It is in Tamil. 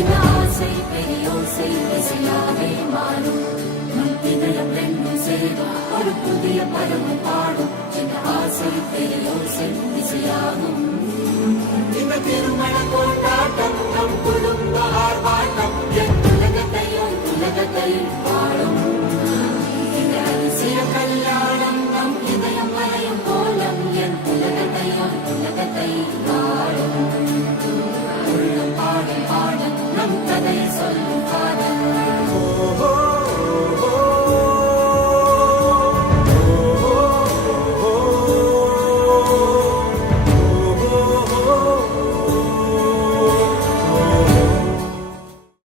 சின்ன ஆசை பெரியோசை இசையாவே மாறும். மந்திரம் ரெண்டும் சேரும் ஒரு புதிய பருவம் பாடும். சின்ன ஆசை பெரியோசை இசையாகும். இந்த திருமண கொண்டாட்டம் நம் புது